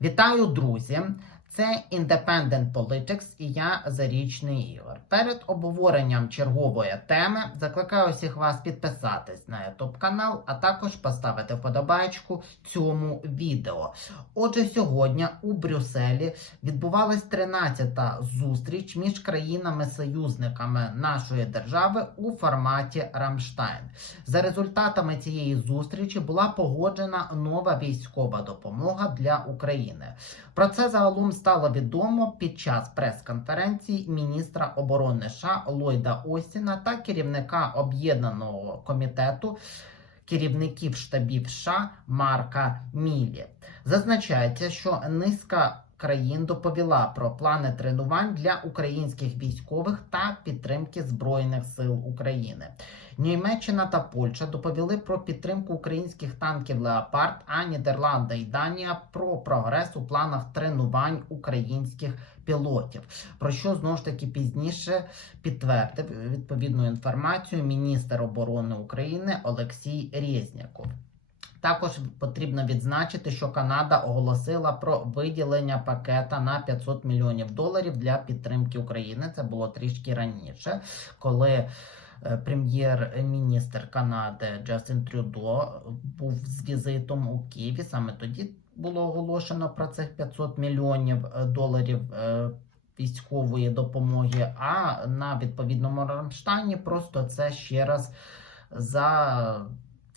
Вітаю, друзі! Це Independent Politics і я Зарічний Ігор. Перед обговоренням чергової теми закликаю всіх вас підписатись на YouTube канал, а також поставити вподобайку цьому відео. Отже, сьогодні у Брюсселі відбувалась 13-та зустріч між країнами-союзниками нашої держави у форматі Рамштайн. За результатами цієї зустрічі була погоджена нова військова допомога для України. Про це загалом стало відомо під час прес-конференції міністра оборони США Ллойда Остіна та керівника об'єднаного комітету керівників штабів США Марка Мілі. Зазначається, що низка країн доповіла про плани тренувань для українських військових та підтримки збройних сил України. Німеччина та Польща доповіли про підтримку українських танків Леопард, а Нідерланди і Данія про прогрес у планах тренувань українських пілотів. Про що знову ж таки пізніше підтвердив відповідну інформацію міністр оборони України Олексій Резняков. Також потрібно відзначити, що Канада оголосила про виділення пакета на 500 мільйонів доларів для підтримки України. Це було трішки раніше, коли е, прем'єр-міністр Канади Джастин Трюдо був з візитом у Києві. Саме тоді було оголошено про цих 500 мільйонів е, доларів. е, Військової допомоги, а на відповідному Рамштайні просто це ще раз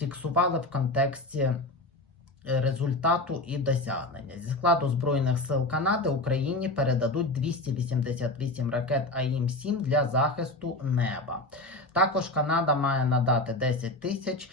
зафіксували в контексті е, результату і досягнення. Зі складу Збройних сил Канади Україні передадуть 288 ракет АІМ-7 для захисту неба. Також Канада має надати 10 тисяч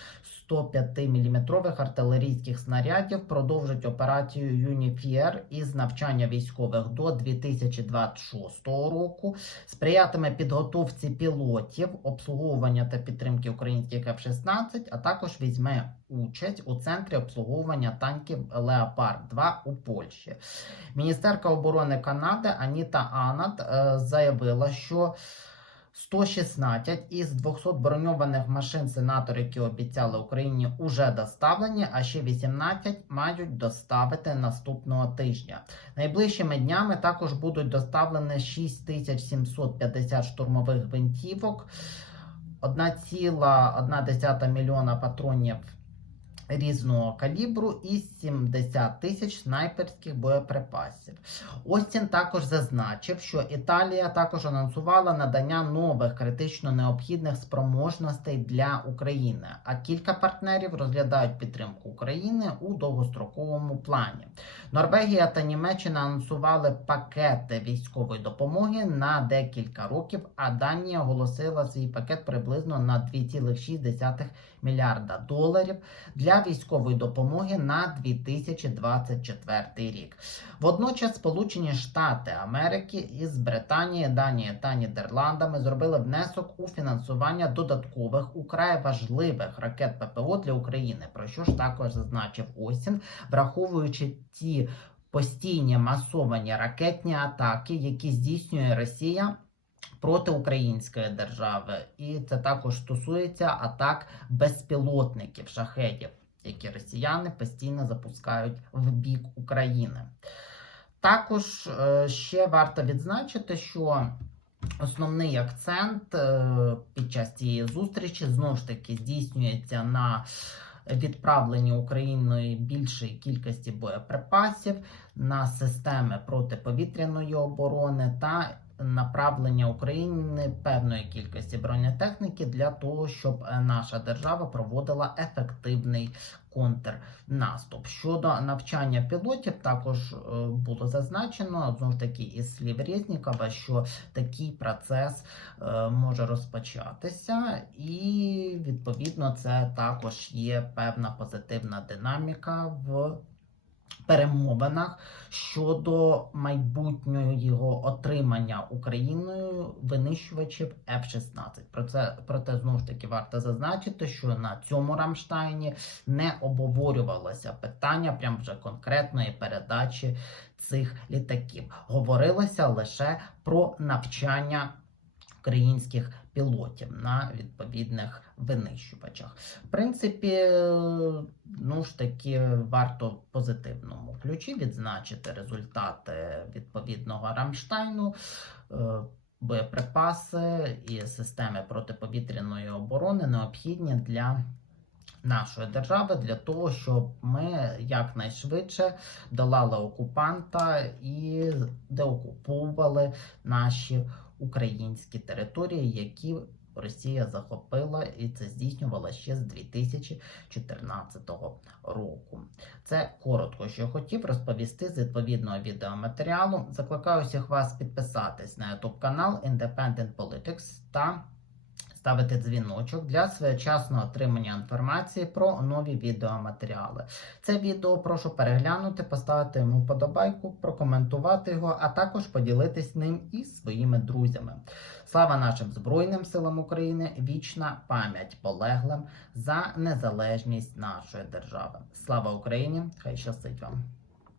105-мм артилерійських снарядів, продовжить операцію Юніфіер із навчання військових до 2026 року, сприятиме підготовці пілотів, обслуговування та підтримки українських F-16, а також візьме участь у центрі обслуговування танків Леопард 2 у Польщі. Міністерка оборони Канади Аніта Анат е, заявила, що 116 із 200 броньованих машин сенатори, які обіцяли Україні, уже доставлені, а ще 18 мають доставити наступного тижня. Найближчими днями також будуть доставлені 6750 штурмових гвинтівок, 1,1 мільйона патронів різного калібру і 70 тисяч снайперських боєприпасів. Остін також зазначив, що Італія також анонсувала надання нових критично необхідних спроможностей для України, а кілька партнерів розглядають підтримку України у довгостроковому плані. Норвегія та Німеччина анонсували пакети військової допомоги на декілька років, а Данія оголосила свій пакет приблизно на 2,6 мільярда доларів для військової допомоги на 2024 рік. Водночас Сполучені Штати Америки із Британії, Данії та Нідерландами зробили внесок у фінансування додаткових украй важливих ракет ППО для України. Про що ж також зазначив Остін, враховуючи ті постійні масовані ракетні атаки, які здійснює Росія. Проти української держави, і це також стосується атак безпілотників шахедів, які росіяни постійно запускають в бік України. Також е, ще варто відзначити, що основний акцент е, під час цієї зустрічі знову ж таки здійснюється на відправленні Україною більшої кількості боєприпасів на системи протиповітряної оборони та направлення України певної кількості бронетехніки для того, щоб е, наша держава проводила ефективний контрнаступ. Щодо навчання пілотів, також е, було зазначено знову ж таки із слів Резнікова, що такий процес е, може розпочатися, і відповідно це також є певна позитивна динаміка в перемовинах щодо майбутнього його отримання Україною винищувачів F-16. Про це проте знову ж таки варто зазначити, що на цьому Рамштайні не обговорювалося питання прям вже конкретної передачі цих літаків. Говорилося лише про навчання українських пілотів на відповідних винищувачах. В принципі, ну ж таки, варто в позитивному ключі відзначити результати відповідного Рамштайну. е, Боєприпаси і системи протиповітряної оборони необхідні для нашої держави для того, щоб ми якнайшвидше долали окупанта і деокуповували наші українські території, які Росія захопила, і це здійснювала ще з 2014 року. Це коротко, що я хотів розповісти з відповідного відеоматеріалу. Закликаю всіх вас підписатись на YouTube канал Independent Politics та ставити дзвіночок для своєчасного отримання інформації про нові відеоматеріали. Це відео прошу переглянути, поставити йому вподобайку, прокоментувати його, а також поділитись ним із своїми друзями. Слава нашим Збройним силам України! Вічна пам'ять полеглим за незалежність нашої держави. Слава Україні! Хай щастить вам!